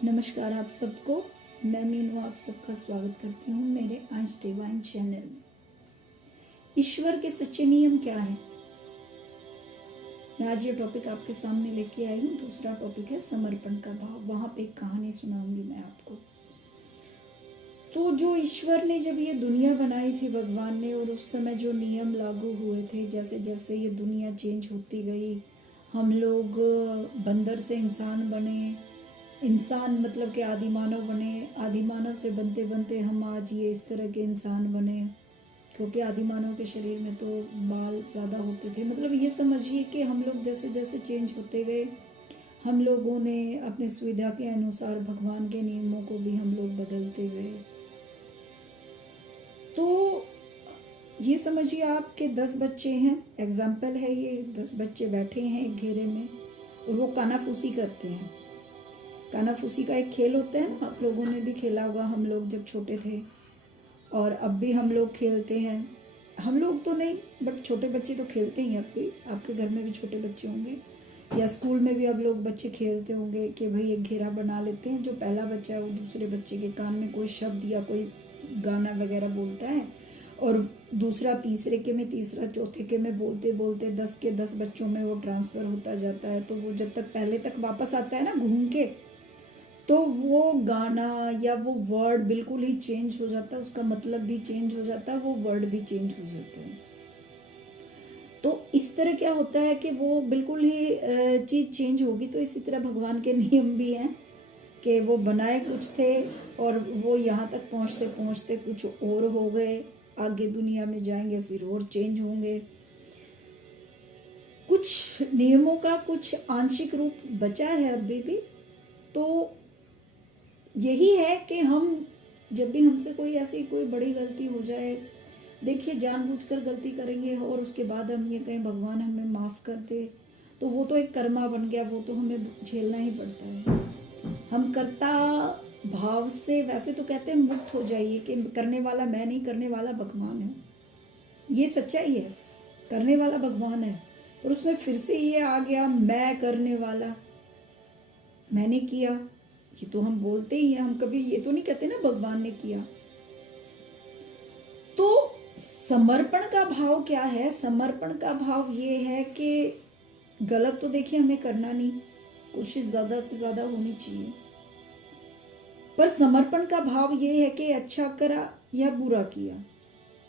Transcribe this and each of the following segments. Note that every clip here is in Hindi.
नमस्कार आप सबको। मैं मीनू आप सबका स्वागत करती हूँ मेरे आज डिवाइन चैनल में। ईश्वर के सच्चे नियम क्या है, मैं आज ये टॉपिक आपके सामने लेके आई हूँ। दूसरा टॉपिक है समर्पण का भाव। वहां पे एक कहानी सुनाऊंगी मैं आपको। तो जो ईश्वर ने जब ये दुनिया बनाई थी भगवान ने, और उस समय जो नियम लागू हुए थे, जैसे जैसे ये दुनिया चेंज होती गई, हम लोग बंदर से इंसान बने, इंसान मतलब कि आदिमानव बने, आदिमानव से बनते बनते हम आज ये इस तरह के इंसान बने, क्योंकि आदिमानव के शरीर में तो बाल ज़्यादा होते थे। मतलब ये समझिए कि हम लोग जैसे जैसे चेंज होते गए, हम लोगों ने अपनी सुविधा के अनुसार भगवान के नियमों को भी हम लोग बदलते गए। तो ये समझिए आपके 10 बच्चे हैं, एग्जाम्पल है ये। 10 बच्चे बैठे हैं एक घेरे में और वो कानाफूसी करते हैं। कानाफूसी का एक खेल होता है ना, आप लोगों ने भी खेला होगा, हम लोग जब छोटे थे, और अब भी हम लोग खेलते हैं। हम लोग तो नहीं, बट छोटे बच्चे तो खेलते ही। अब भी आपके घर में भी छोटे बच्चे होंगे, या स्कूल में भी अब लोग बच्चे खेलते होंगे कि भाई एक घेरा बना लेते हैं। जो पहला बच्चा है वो दूसरे बच्चे के कान में कोई शब्द या कोई गाना वगैरह बोलता है, और दूसरा तीसरे के में, तीसरा चौथे के में, बोलते बोलते 10 के 10 बच्चों में वो ट्रांसफ़र होता जाता है। तो वो जब तक पहले तक वापस आता है ना घूम के, तो वो गाना या वो वर्ड बिल्कुल ही चेंज हो जाता है, उसका मतलब भी चेंज हो जाता है, वो वर्ड भी चेंज हो जाते हैं। तो इस तरह क्या होता है कि वो बिल्कुल ही चीज़ चेंज होगी। तो इसी तरह भगवान के नियम भी हैं कि वो बनाए कुछ थे और वो यहाँ तक पहुँचते पहुँचते कुछ और हो गए। आगे दुनिया में जाएंगे फिर और चेंज होंगे। कुछ नियमों का कुछ आंशिक रूप बचा है अभी भी। तो यही है कि हम जब भी हमसे कोई ऐसी कोई बड़ी गलती हो जाए, देखिए जानबूझकर गलती करेंगे और उसके बाद हम ये कहें भगवान हमें माफ़ कर दे, तो वो तो एक कर्मा बन गया, वो तो हमें झेलना ही पड़ता है। हम कर्ता भाव से वैसे तो कहते हैं मुक्त हो जाइए, कि करने वाला मैं नहीं, करने वाला भगवान है। ये सच्चाई है, करने वाला भगवान है, पर उसमें फिर से ये आ गया मैं करने वाला, मैंने किया। ये तो हम बोलते ही हैं, हम कभी ये तो नहीं कहते ना भगवान ने किया। तो समर्पण का भाव क्या है? समर्पण का भाव ये है कि गलत तो देखिए हमें करना नहीं, कोशिश ज्यादा से ज्यादा होनी चाहिए, पर समर्पण का भाव ये है कि अच्छा करा या बुरा किया,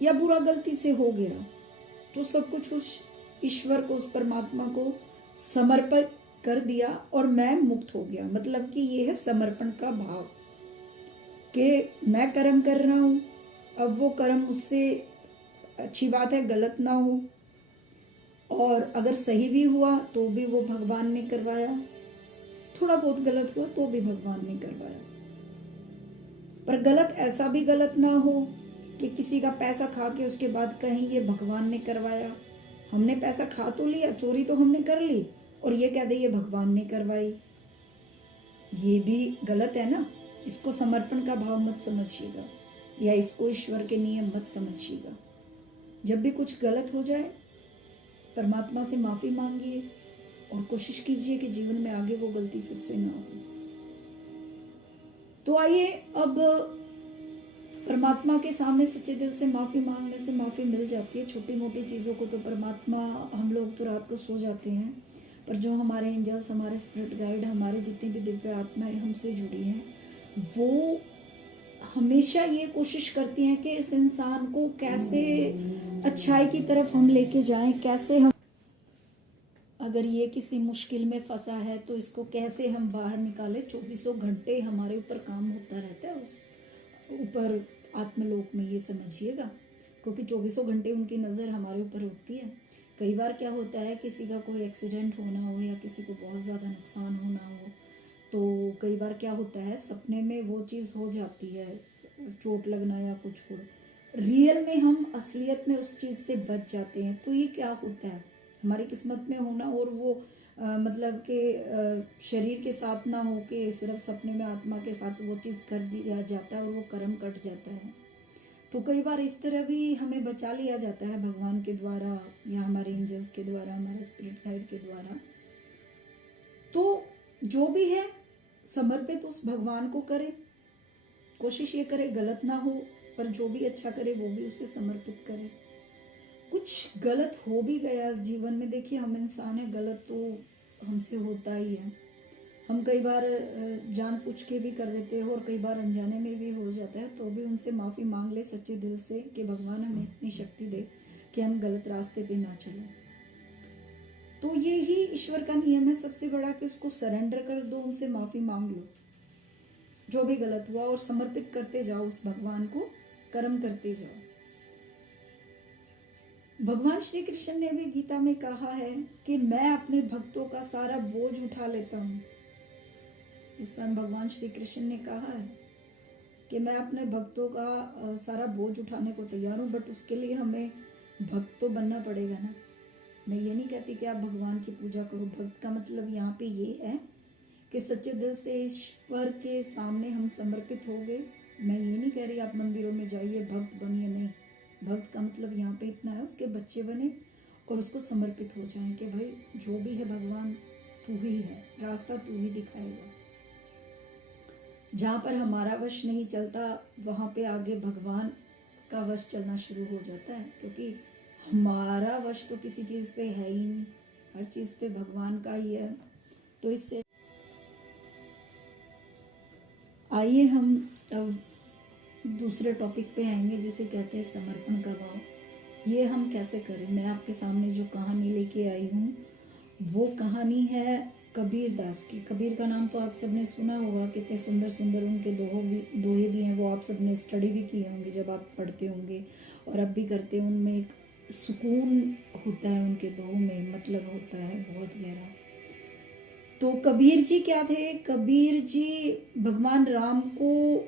या बुरा गलती से हो गया, तो सब कुछ उस ईश्वर को, उस परमात्मा को समर्पित कर दिया और मैं मुक्त हो गया। मतलब कि ये है समर्पण का भाव, कि मैं कर्म कर रहा हूँ, अब वो कर्म मुझसे, अच्छी बात है गलत ना हो, और अगर सही भी हुआ तो भी वो भगवान ने करवाया, थोड़ा बहुत गलत हुआ तो भी भगवान ने करवाया। पर गलत ऐसा भी गलत ना हो कि किसी का पैसा खा के उसके बाद कहीं ये भगवान ने करवाया। हमने पैसा खा तो लिया, चोरी तो हमने कर ली, और ये कह दे ये भगवान ने करवाई, ये भी गलत है ना। इसको समर्पण का भाव मत समझिएगा, या इसको ईश्वर के नियम मत समझिएगा। जब भी कुछ गलत हो जाए, परमात्मा से माफ़ी मांगिए और कोशिश कीजिए कि जीवन में आगे वो गलती फिर से ना हो। तो आइए अब परमात्मा के सामने सच्चे दिल से माफ़ी मांगने से माफ़ी मिल जाती है। छोटी मोटी चीज़ों को तो परमात्मा, हम लोग तो रात को सो जाते हैं, पर जो हमारे एंजल्स, हमारे स्पिरिट गाइड, हमारे जितनी भी दिव्य आत्माएं हमसे जुड़ी हैं, वो हमेशा ये कोशिश करती हैं कि इस इंसान को कैसे अच्छाई की तरफ हम लेके जाएं, कैसे हम, अगर ये किसी मुश्किल में फंसा है तो इसको कैसे हम बाहर निकालें। 24 घंटे हमारे ऊपर काम होता रहता है, उस ऊपर आत्मलोक में, ये समझिएगा, क्योंकि 24 घंटे उनकी नज़र हमारे ऊपर होती है। कई बार क्या होता है, किसी का कोई एक्सीडेंट होना हो या किसी को बहुत ज़्यादा नुकसान होना हो, तो कई बार क्या होता है सपने में वो चीज़ हो जाती है, चोट लगना या कुछ हो, रियल में हम असलियत में उस चीज़ से बच जाते हैं। तो ये क्या होता है, हमारी किस्मत में होना, और वो मतलब कि शरीर के साथ ना हो के सिर्फ सपने में आत्मा के साथ वो चीज़ कर दिया जाता है और वो कर्म कट जाता है। तो कई बार इस तरह भी हमें बचा लिया जाता है भगवान के द्वारा, या हमारे एंजल्स के द्वारा, हमारे स्पिरिट गाइड के द्वारा। तो जो भी है, समर्पित उस भगवान को करे, कोशिश ये करे गलत ना हो, पर जो भी अच्छा करे वो भी उसे समर्पित करे। कुछ गलत हो भी गया इस जीवन में, देखिए हम इंसान हैं, गलत तो हमसे होता ही है। हम कई बार जानबूझ के भी कर देते हैं और कई बार अनजाने में भी हो जाता है, तो भी उनसे माफ़ी मांग ले सच्चे दिल से कि भगवान हमें इतनी शक्ति दे कि हम गलत रास्ते पे ना चलें। तो ये ही ईश्वर का नियम है सबसे बड़ा, कि उसको सरेंडर कर दो, उनसे माफ़ी मांग लो जो भी गलत हुआ, और समर्पित करते जाओ उस भगवान को, कर्म करते जाओ। भगवान श्री कृष्ण ने भी गीता में कहा है कि मैं अपने भक्तों का सारा बोझ उठा लेता हूँ। इस स्वयं भगवान श्री कृष्ण ने कहा है कि मैं अपने भक्तों का सारा बोझ उठाने को तैयार हूँ, बट उसके लिए हमें भक्त तो बनना पड़ेगा ना। मैं ये नहीं कहती कि आप भगवान की पूजा करो, भक्त का मतलब यहाँ पे ये है कि सच्चे दिल से ईश्वर के सामने हम समर्पित हो गए। मैं ये नहीं कह रही आप मंदिरों में जाइए भक्त बनिए, नहीं। भक्त का मतलब यहाँ पे इतना है, उसके बच्चे बने और उसको समर्पित हो जाएं कि भाई जो भी है भगवान तू ही है, रास्ता तू ही दिखाएगा। जहाँ पर हमारा वश नहीं चलता वहाँ पे आगे भगवान का वश चलना शुरू हो जाता है, क्योंकि हमारा वश तो किसी चीज़ पे है ही नहीं, हर चीज़ पे भगवान का ही है। तो इससे आइए हम अब दूसरे टॉपिक पे आएंगे, जिसे कहते हैं समर्पण का भाव। ये हम कैसे करें। मैं आपके सामने जो कहानी लेके आई हूँ वो कहानी है कबीर दास की। कबीर का नाम तो आप सबने सुना होगा, कितने सुंदर सुंदर उनके दोहे भी हैं, वो आप सबने स्टडी भी किए होंगे जब आप पढ़ते होंगे, और अब भी करते हैं। उनमें एक सुकून होता है उनके दोहों में, मतलब होता है बहुत गहरा। तो कबीर जी क्या थे, कबीर जी भगवान राम को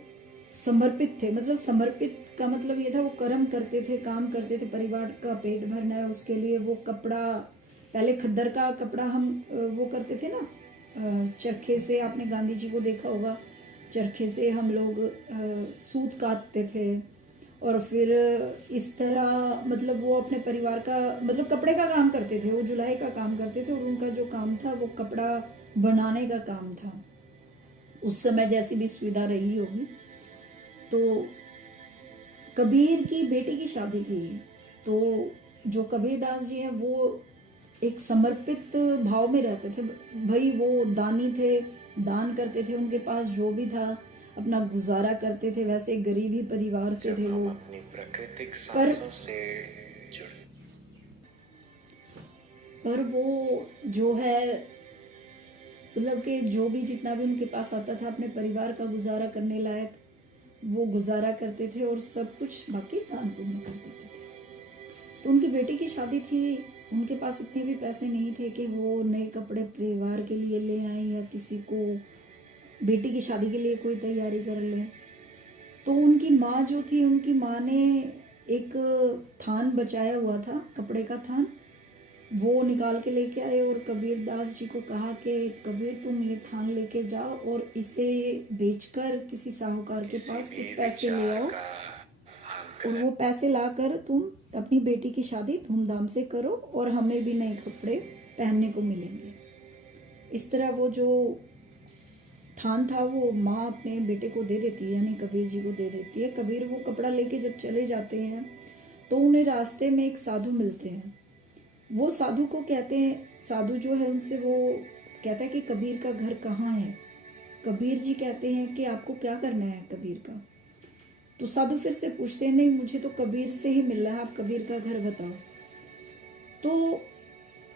समर्पित थे। मतलब समर्पित का मतलब ये था वो कर्म करते थे, काम करते थे, परिवार का पेट भरना है, उसके लिए वो कपड़ा, पहले खद्दर का कपड़ा हम वो करते थे ना, चरखे से, आपने गांधी जी को देखा होगा, चरखे से हम लोग सूत काटते थे, और फिर इस तरह मतलब वो अपने परिवार का मतलब कपड़े का काम करते थे, वो जुलाई का काम करते थे, और उनका जो काम था वो कपड़ा बनाने का काम था। उस समय जैसी भी सुविधा रही होगी। तो कबीर की बेटी की शादी थी, तो जो कबीर दास जी हैं वो एक समर्पित भाव में रहते थे। भाई वो दानी थे, दान करते थे, उनके पास जो भी था अपना गुजारा करते थे। वैसे गरीब ही परिवार से थे वो, अपनी प्राकृतिक पर से वो जो है मतलब कि जो भी जितना भी उनके पास आता था अपने परिवार का गुजारा करने लायक वो गुजारा करते थे, और सब कुछ बाकी दान पुण्य कर देते थे। तो उनकी बेटी की शादी थी, उनके पास इतने भी पैसे नहीं थे कि वो नए कपड़े परिवार के लिए ले आए या किसी को बेटी की शादी के लिए कोई तैयारी कर ले। तो उनकी माँ जो थी, उनकी माँ ने एक थान बचाया हुआ था, कपड़े का थान, वो निकाल के लेके आए और कबीर दास जी को कहा कि कबीर तुम ये थान लेके जाओ और इसे बेचकर किसी साहूकार के पास कुछ पैसे ले आओ, और वो पैसे लाकर तुम अपनी बेटी की शादी धूमधाम से करो और हमें भी नए कपड़े पहनने को मिलेंगे। इस तरह वो जो थान था वो माँ अपने बेटे को दे देती है, यानी कबीर जी को दे देती है। कबीर वो कपड़ा लेके जब चले जाते हैं तो उन्हें रास्ते में एक साधु मिलते हैं। वो साधु को कहते हैं, साधु जो है उनसे वो कहता है कि कबीर का घर कहाँ है। कबीर जी कहते हैं कि आपको क्या करना है कबीर का। तो साधु फिर से पूछते हैं, नहीं मुझे तो कबीर से ही मिलना है, आप कबीर का घर बताओ। तो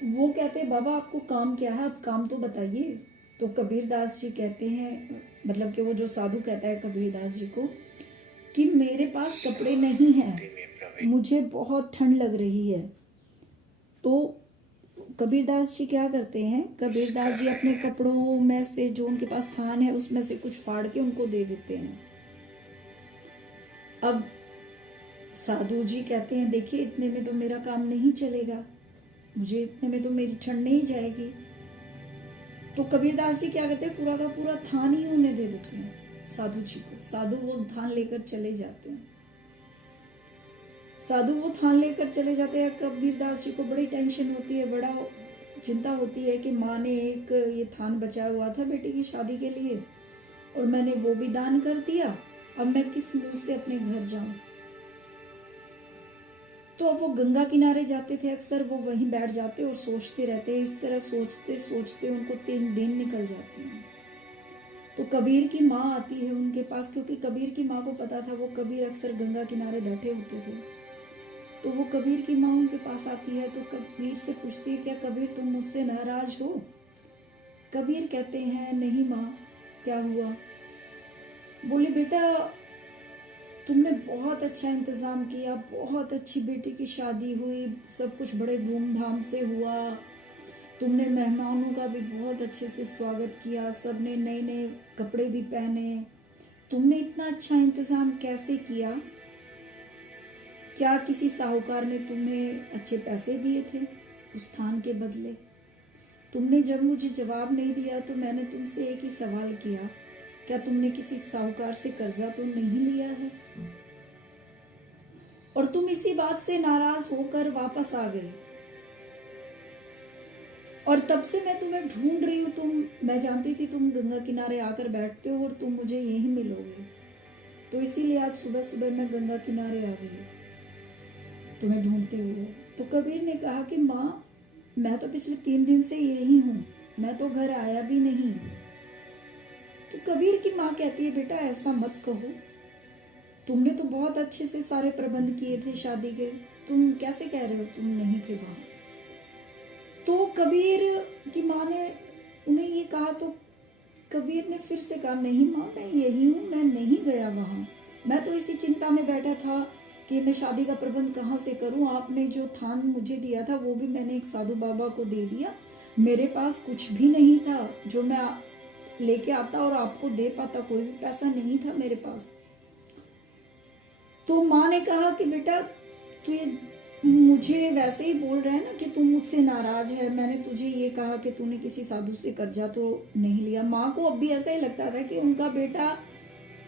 वो कहते हैं बाबा आपको काम क्या है, आप काम तो बताइए। तो कबीर दास जी कहते हैं, मतलब कि वो जो साधु कहता है कबीर दास जी को कि मेरे पास कपड़े नहीं हैं, मुझे बहुत ठंड लग रही है। तो कबीर दास जी क्या करते हैं, कबीर दास जी अपने कपड़ों में से जो उनके पास थान है उसमें से कुछ फाड़ के उनको दे देते हैं। अब साधु जी कहते हैं देखिए इतने में तो मेरा काम नहीं चलेगा, मुझे इतने में तो मेरी ठंड नहीं जाएगी। तो कबीरदास जी क्या करते हैं, पूरा का पूरा थान ही उन्हें दे देते हैं साधु जी को। साधु वो थान लेकर चले जाते हैं, साधु वो थान लेकर चले जाते हैं। कबीरदास जी को बड़ी टेंशन होती है, बड़ा चिंता होती है कि माँ ने एक ये थान बचाया हुआ था बेटी की शादी के लिए और मैंने वो भी दान कर दिया, अब मैं किस मुंह से अपने घर जाऊं। तो अब वो गंगा किनारे जाते थे, अक्सर वो वहीं बैठ जाते और सोचते रहते। इस तरह सोचते सोचते उनको 3 दिन निकल जाते हैं। तो कबीर की माँ आती है उनके पास, क्योंकि कबीर की माँ को पता था वो कबीर अक्सर गंगा किनारे बैठे होते थे। तो वो कबीर की माँ उनके पास आती है तो कबीर से पूछती है, क्या कबीर तुम मुझसे नाराज हो? कबीर कहते हैं, नहीं माँ, क्या हुआ? बोले, बेटा तुमने बहुत अच्छा इंतज़ाम किया, बहुत अच्छी बेटी की शादी हुई, सब कुछ बड़े धूमधाम से हुआ, तुमने मेहमानों का भी बहुत अच्छे से स्वागत किया, सबने नए नए कपड़े भी पहने, तुमने इतना अच्छा इंतज़ाम कैसे किया? क्या किसी साहूकार ने तुम्हें अच्छे पैसे दिए थे उस थान के बदले? तुमने जब मुझे जवाब नहीं दिया तो मैंने तुमसे एक ही सवाल किया, क्या तुमने किसी साहूकार से कर्जा तो नहीं लिया है? और तुम इसी बात से नाराज होकर वापस आ गए, और तब से मैं तुम्हें ढूंढ रही हूँ। मैं जानती थी तुम गंगा किनारे आकर बैठते हो और तुम मुझे यहीं मिलोगे, तो इसीलिए आज सुबह सुबह मैं गंगा किनारे आ गई तुम्हें ढूंढते हुए। तो कबीर ने कहा कि माँ, मैं तो पिछले 3 दिन से यही हूँ, मैं तो घर आया भी नहीं। तो कबीर की माँ कहती है, बेटा ऐसा मत कहो, तुमने तो बहुत अच्छे से सारे प्रबंध किए थे शादी के, तुम कैसे कह रहे हो तुम नहीं थे वहां? तो कबीर की माँ ने उन्हें ये कहा तो कबीर ने फिर से कहा, नहीं माँ, मैं यही हूँ, मैं नहीं गया वहां। मैं तो इसी चिंता में बैठा था कि मैं शादी का प्रबंध कहाँ से करूं। आपने जो थान मुझे दिया था वो भी मैंने एक साधु बाबा को दे दिया, मेरे पास कुछ भी नहीं था जो मैं लेके आता और आपको दे पाता, कोई भी पैसा नहीं था मेरे पास। तो माँ ने कहा कि बेटा तू ये मुझे वैसे ही बोल रहा है ना कि तू मुझसे नाराज है, मैंने तुझे ये कहा कि तूने किसी साधु से कर्जा तो नहीं लिया। माँ को अब भी ऐसा ही लगता था कि उनका बेटा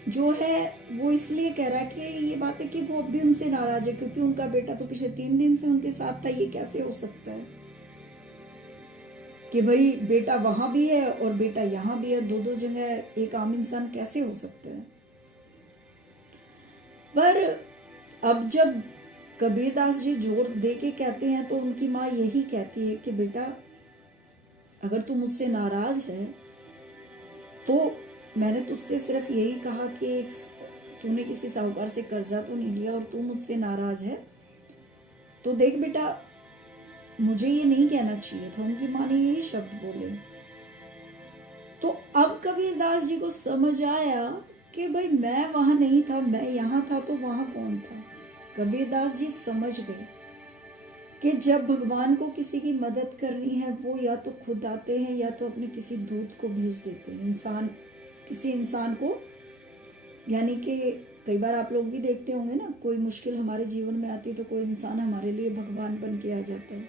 जो है वो इसलिए कह रहा है कि ये बात है कि वो अब भी उनसे नाराज है, क्योंकि उनका बेटा तो पिछले 3 दिन से उनके साथ था। ये कैसे हो सकता है कि भाई बेटा वहां भी है और बेटा यहाँ भी है, दो जगह एक आम इंसान कैसे हो सकता है? पर अब जब कबीरदास जी जोर दे के कहते हैं तो उनकी माँ यही कहती है कि बेटा अगर तू मुझसे नाराज है तो मैंने तुझसे सिर्फ यही कहा कि तूने किसी साहूकार से कर्जा तो नहीं लिया और तू मुझसे नाराज है, तो देख बेटा मुझे ये नहीं कहना चाहिए था। उनकी माँ ने यही शब्द बोले। तो अब कबीरदास जी को समझ आया कि भाई मैं वहां नहीं था, मैं यहाँ था, तो वहां कौन था? कबीरदास जी समझ गए कि जब भगवान को किसी की मदद करनी है वो या तो खुद आते हैं या तो अपने किसी दूत को भेज देते हैं किसी इंसान को। यानी कि कई बार आप लोग भी देखते होंगे ना, कोई मुश्किल हमारे जीवन में आती है तो कोई इंसान हमारे लिए भगवान बन के आ जाता है।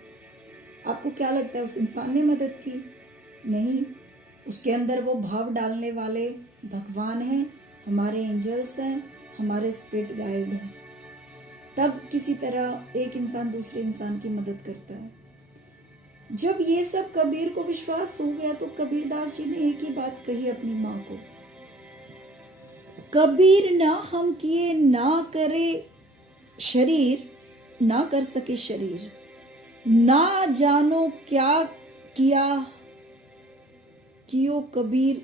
आपको क्या लगता है उस इंसान ने मदद की? नहीं, उसके अंदर वो भाव डालने वाले भगवान हैं, हमारे एंजल्स हैं, हमारे स्पिरिट गाइड हैं। तब किसी तरह एक इंसान दूसरे इंसान की मदद करता है। जब ये सब कबीर को विश्वास हो गया तो कबीरदास जी ने एक ही बात कही अपनी माँ को, कबीर ना हम किए ना करे शरीर, ना कर सके शरीर, ना जानो क्या किया कियो कबीर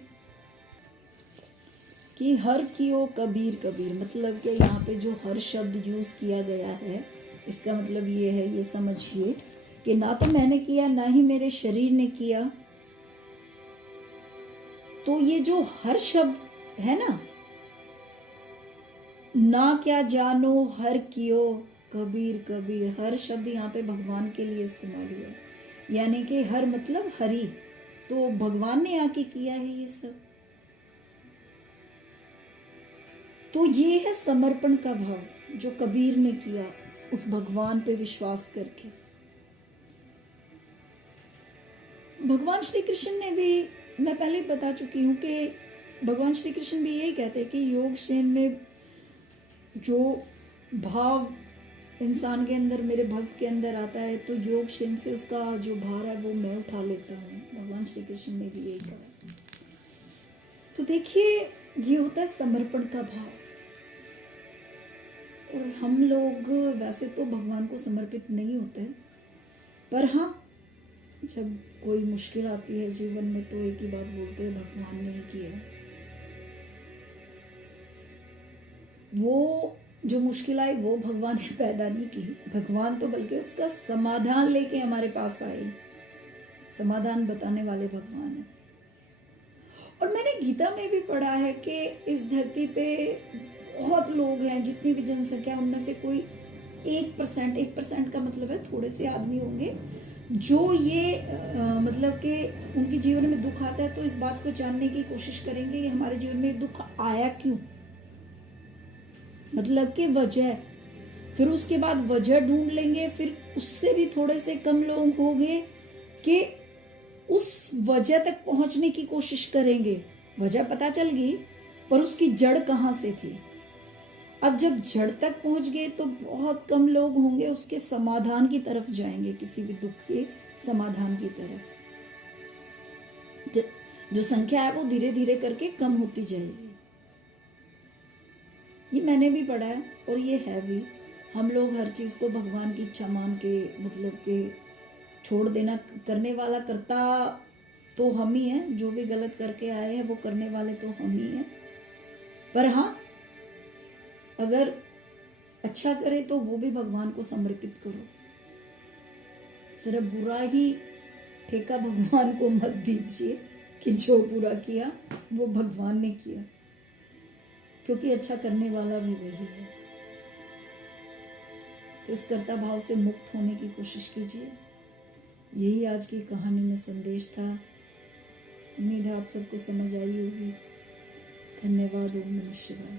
कि हर कियो कबीर कबीर। मतलब कि यहाँ पे जो हर शब्द यूज किया गया है इसका मतलब ये है, ये समझिए कि ना तो मैंने किया ना ही मेरे शरीर ने किया। तो ये जो हर शब्द है ना क्या जानो हर कियो कबीर कबीर, हर शब्द यहाँ पे भगवान के लिए इस्तेमाल हुआ, यानी कि हर मतलब हरि, तो भगवान ने आके किया है ये सब। तो ये है समर्पण का भाव जो कबीर ने किया उस भगवान पे विश्वास करके। भगवान श्री कृष्ण ने भी, मैं पहले बता चुकी हूं कि भगवान श्री कृष्ण भी यही कहते हैं कि योग शेन में जो भाव इंसान के अंदर, मेरे भक्त के अंदर आता है तो योग क्षण से उसका जो भार है वो मैं उठा लेता हूँ। भगवान श्री कृष्ण ने भी यही कहा। तो देखिए, ये होता है समर्पण का भाव। और हम लोग वैसे तो भगवान को समर्पित नहीं होते, पर हाँ, जब कोई मुश्किल आती है जीवन में तो एक ही बात बोलते हैं, भगवान ने ही किया। वो जो मुश्किल आई वो भगवान ने पैदा नहीं की, भगवान तो बल्कि उसका समाधान लेके हमारे पास आए। समाधान बताने वाले भगवान है। और मैंने गीता में भी पढ़ा है कि इस धरती पे बहुत लोग हैं, जितनी भी जनसंख्या है उनमें से कोई 1% का मतलब है थोड़े से आदमी होंगे जो ये मतलब कि उनके जीवन में दुख आता है तो इस बात को जानने की कोशिश करेंगे कि हमारे जीवन में दुख आया क्यों, मतलब कि वजह। फिर उसके बाद वजह ढूंढ लेंगे। फिर उससे भी थोड़े से कम लोग होंगे कि उस वजह तक पहुंचने की कोशिश करेंगे। वजह पता चल गई पर उसकी जड़ कहां से थी। अब जब जड़ तक पहुंच गए तो बहुत कम लोग होंगे उसके समाधान की तरफ जाएंगे, किसी भी दुख के समाधान की तरफ। जो संख्या है वो धीरे धीरे करके कम होती जाएगी। ये मैंने भी पढ़ा है और ये है भी। हम लोग हर चीज को भगवान की इच्छा मान के, मतलब के छोड़ देना, करने वाला करता तो हम ही हैं। जो भी गलत करके आए हैं वो करने वाले तो हम ही हैं। पर हाँ, अगर अच्छा करे तो वो भी भगवान को समर्पित करो। सिर्फ बुरा ही ठेका भगवान को मत दीजिए कि जो बुरा किया वो भगवान ने किया, क्योंकि अच्छा करने वाला भी वही है। तो इस कर्ता भाव से मुक्त होने की कोशिश कीजिए। यही आज की कहानी में संदेश था। उम्मीद है आप सबको समझ आई होगी। धन्यवाद। ओम नमः शिवाय।